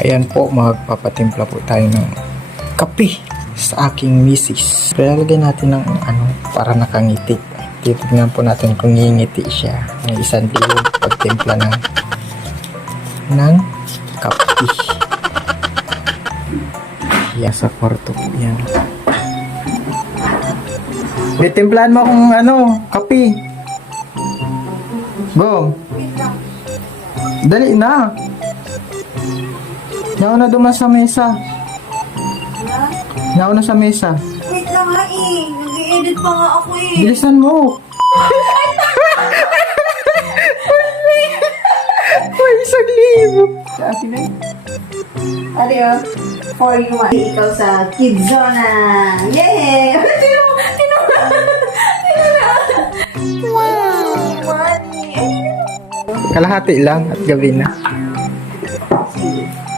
Ayan po, magpapatimpla po tayo ng kape sa aking misis. Lalagay natin ng para nakangiti. Titignan po natin kung ngingiti siya. Ng isang diyo pagtimpla ng kape. Yan sa kwarto po yan. Titimplahan mo kung kape. Go. Dali na. Nauna duman sa mesa. Nauna sa mesa. Wait lang nga eh. Nag-i-edit pa nga ako eh. Bilisan mo. May 1,000. Sa akin na yun. Ano yun? For you, ikaw sa Kidzona. Yay! Tino Wow! Money! Kalahati lang at gabi na. Sige.